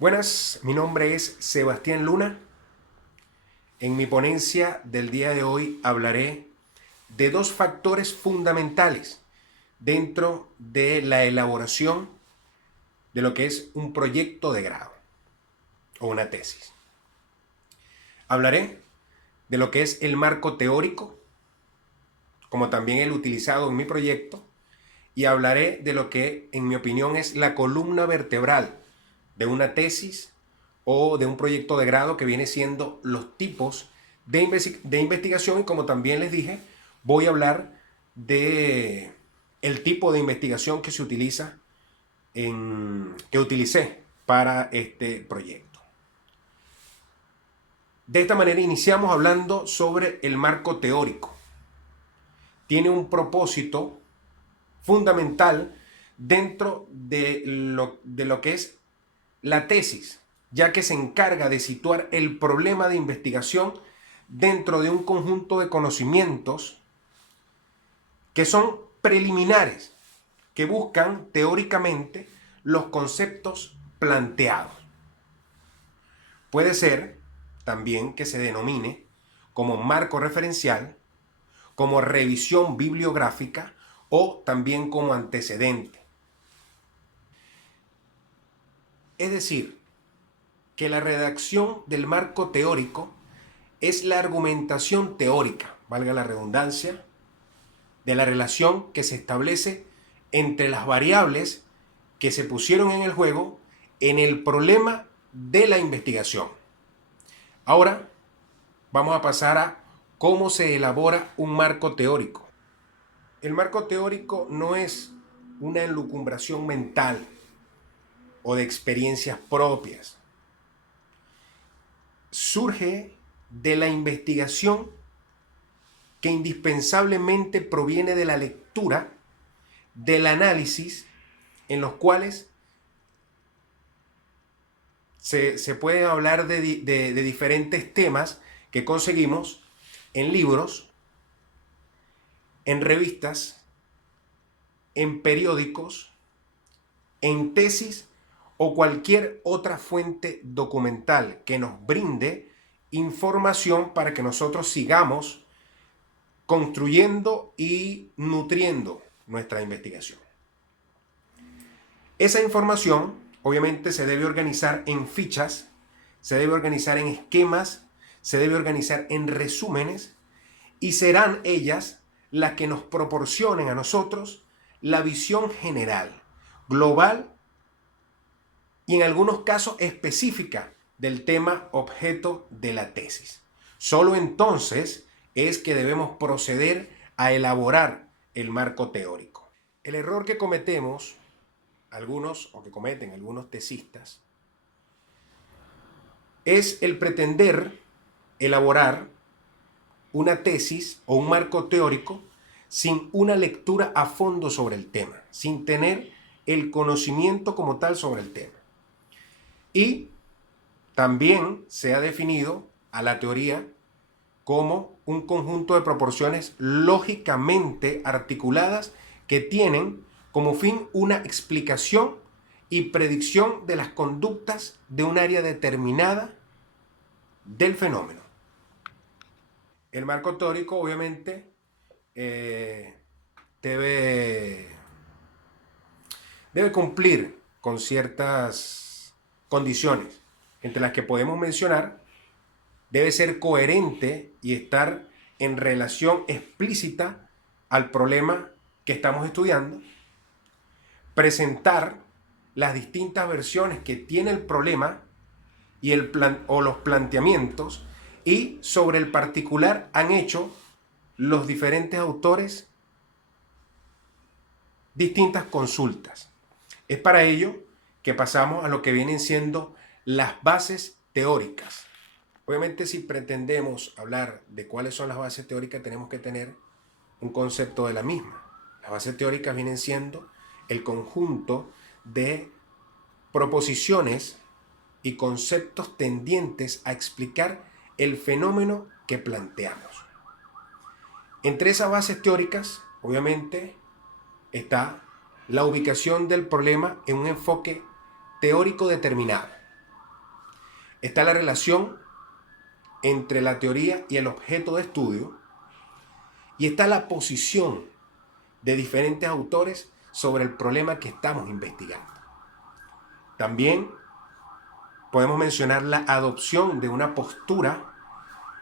Buenas, mi nombre es Sebastián Luna. En mi ponencia del día de hoy hablaré de dos factores fundamentales dentro de la elaboración de lo que es un proyecto de grado o una tesis. Hablaré de lo que es el marco teórico, como también el utilizado en mi proyecto, y hablaré de lo que, en mi opinión, es la columna vertebral de una tesis o de un proyecto de grado, que viene siendo los tipos de investigación. Y como también les dije, voy a hablar de el tipo de investigación que se utiliza que utilicé para este proyecto. De esta manera iniciamos hablando sobre el marco teórico. Tiene un propósito fundamental dentro de lo que es la tesis, ya que se encarga de situar el problema de investigación dentro de un conjunto de conocimientos que son preliminares, que buscan teóricamente los conceptos planteados. Puede ser también que se denomine como marco referencial, como revisión bibliográfica o también como antecedente. Es decir, que la redacción del marco teórico es la argumentación teórica, valga la redundancia, de la relación que se establece entre las variables que se pusieron en el juego en el problema de la investigación. Ahora vamos a pasar a cómo se elabora un marco teórico. El marco teórico no es una elucubración mental o de experiencias propias. Surge de la investigación, que indispensablemente proviene de la lectura, del análisis, en los cuales se puede hablar de diferentes temas que conseguimos en libros, en revistas, en periódicos, en tesis o cualquier otra fuente documental que nos brinde información para que nosotros sigamos construyendo y nutriendo nuestra investigación. Esa información obviamente se debe organizar en fichas, se debe organizar en esquemas, se debe organizar en resúmenes, y serán ellas las que nos proporcionen a nosotros la visión general, global y en algunos casos específica del tema objeto de la tesis. Solo entonces es que debemos proceder a elaborar el marco teórico. El error que cometemos que cometen algunos tesistas es el pretender elaborar una tesis o un marco teórico sin una lectura a fondo sobre el tema, sin tener el conocimiento como tal sobre el tema. Y también se ha definido a la teoría como un conjunto de proporciones lógicamente articuladas que tienen como fin una explicación y predicción de las conductas de un área determinada del fenómeno. El marco teórico obviamente debe cumplir con ciertas condiciones, entre las que podemos mencionar: debe ser coherente y estar en relación explícita al problema que estamos estudiando, presentar las distintas versiones que tiene el problema y los planteamientos, y sobre el particular han hecho los diferentes autores distintas consultas. Es para ello que pasamos a lo que vienen siendo las bases teóricas. Obviamente, si pretendemos hablar de cuáles son las bases teóricas, tenemos que tener un concepto de la misma. Las bases teóricas vienen siendo el conjunto de proposiciones y conceptos tendientes a explicar el fenómeno que planteamos. Entre esas bases teóricas, obviamente, está la ubicación del problema en un enfoque teórico determinado. está la relación entre la teoría y el objeto de estudio, y está la posición de diferentes autores sobre el problema que estamos investigando. También podemos mencionar la adopción de una postura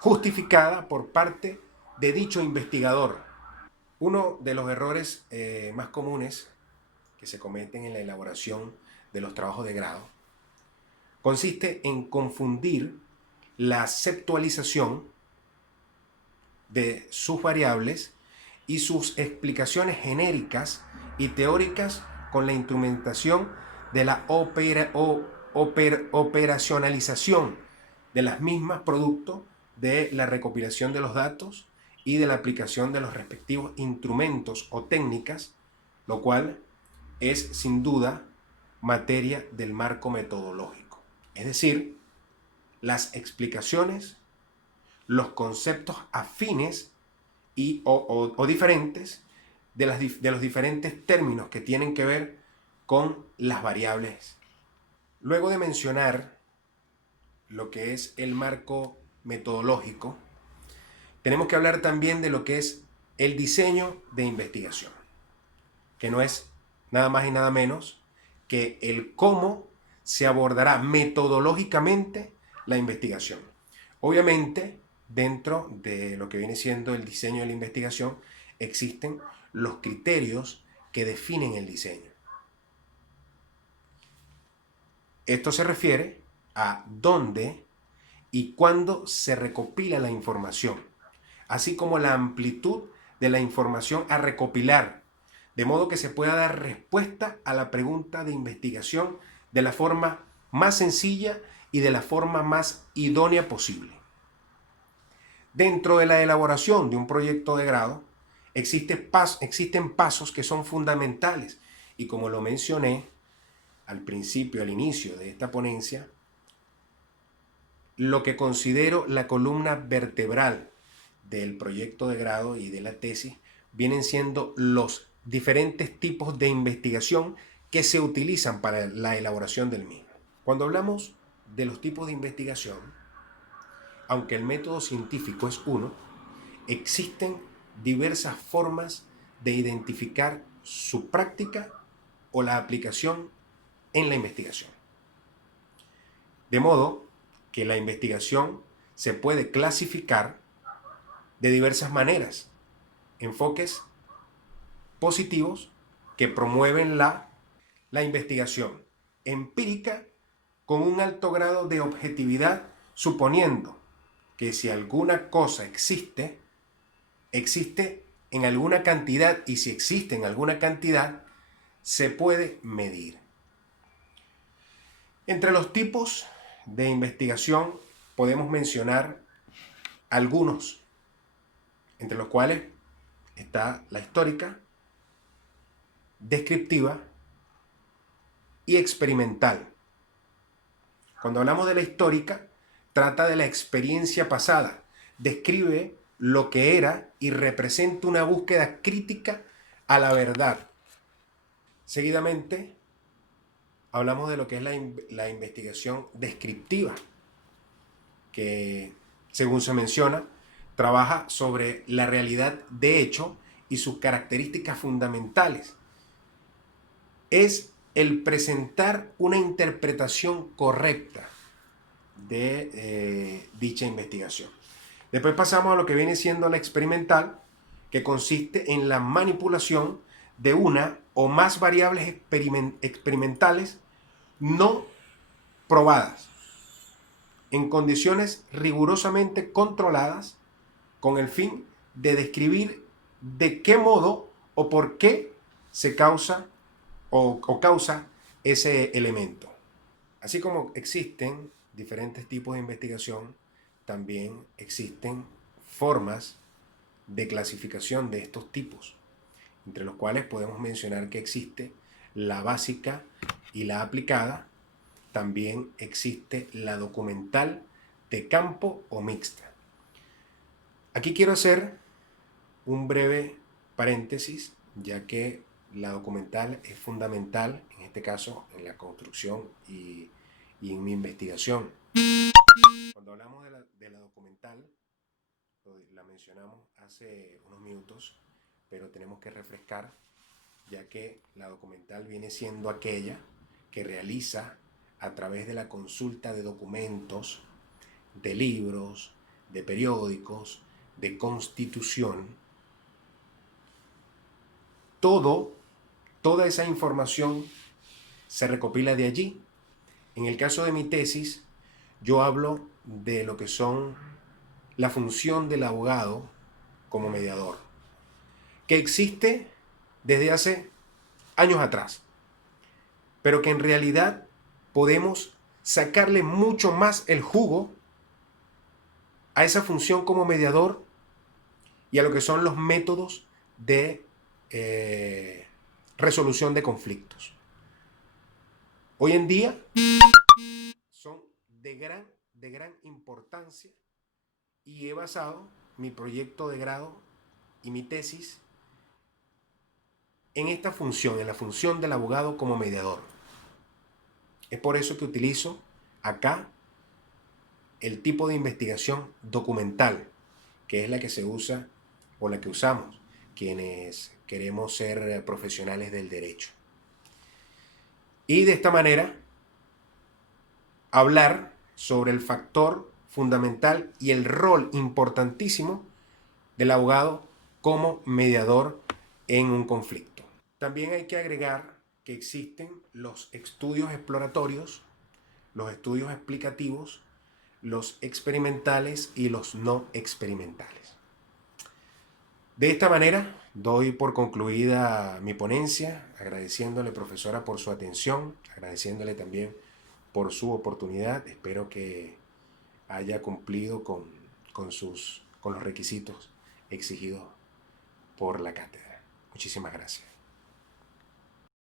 justificada por parte de dicho investigador. Uno de los errores más comunes que se cometen en la elaboración de los trabajos de grado consiste en confundir la aceptualización de sus variables y sus explicaciones genéricas y teóricas con la instrumentación de la operacionalización de las mismas producto de la recopilación de los datos y de la aplicación de los respectivos instrumentos o técnicas, lo cual es sin duda materia del marco metodológico. Es decir, las explicaciones, los conceptos afines o diferentes de los diferentes términos que tienen que ver con las variables. Luego de mencionar lo que es el marco metodológico, tenemos que hablar también de lo que es el diseño de investigación, que no es nada más y nada menos que el cómo se abordará metodológicamente la investigación. Obviamente, dentro de lo que viene siendo el diseño de la investigación, existen los criterios que definen el diseño. Esto se refiere a dónde y cuándo se recopila la información, así como la amplitud de la información a recopilar, de modo que se pueda dar respuesta a la pregunta de investigación de la forma más sencilla y de la forma más idónea posible. Dentro de la elaboración de un proyecto de grado, existen pasos que son fundamentales y, como lo mencioné al principio, al inicio de esta ponencia, lo que considero la columna vertebral del proyecto de grado y de la tesis vienen siendo los diferentes tipos de investigación que se utilizan para la elaboración del mismo. Cuando hablamos de los tipos de investigación, aunque el método científico es uno, existen diversas formas de identificar su práctica o la aplicación en la investigación. De modo que la investigación se puede clasificar de diversas maneras. Enfoques positivos que promueven la investigación empírica con un alto grado de objetividad, suponiendo que si alguna cosa existe en alguna cantidad, y si existe en alguna cantidad, se puede medir. Entre los tipos de investigación podemos mencionar algunos, entre los cuales está la histórica, descriptiva y experimental. Cuando hablamos de la histórica, trata de la experiencia pasada, describe lo que era y representa una búsqueda crítica a la verdad. Seguidamente, hablamos de lo que es la investigación descriptiva, que, según se menciona, trabaja sobre la realidad de hecho y sus características fundamentales. Es el presentar una interpretación correcta de dicha investigación. Después pasamos a lo que viene siendo la experimental, que consiste en la manipulación de una o más variables experimentales no probadas, en condiciones rigurosamente controladas, con el fin de describir de qué modo o por qué se causa o causa ese elemento. Así como existen diferentes tipos de investigación, también existen formas de clasificación de estos tipos, entre los cuales podemos mencionar que existe la básica y la aplicada. También existe la documental, de campo o mixta. Aquí quiero hacer un breve paréntesis, ya que la documental es fundamental, en este caso, en la construcción y en mi investigación. Cuando hablamos de la documental, la mencionamos hace unos minutos, pero tenemos que refrescar, ya que la documental viene siendo aquella que realiza a través de la consulta de documentos, de libros, de periódicos, de constitución, toda esa información se recopila de allí. En el caso de mi tesis, yo hablo de lo que son la función del abogado como mediador, que existe desde hace años atrás, pero que en realidad podemos sacarle mucho más el jugo a esa función como mediador y a lo que son los métodos de resolución de conflictos. Hoy en día son de gran importancia y he basado mi proyecto de grado y mi tesis en esta función, en la función del abogado como mediador. Es por eso que utilizo acá el tipo de investigación documental, que es la que se usa o la que usamos quienes queremos ser profesionales del derecho. Y de esta manera, hablar sobre el factor fundamental y el rol importantísimo del abogado como mediador en un conflicto. También hay que agregar que existen los estudios exploratorios, los estudios explicativos, los experimentales y los no experimentales. De esta manera, doy por concluida mi ponencia, agradeciéndole, profesora, por su atención, agradeciéndole también por su oportunidad. Espero que haya cumplido con los requisitos exigidos por la cátedra. Muchísimas gracias.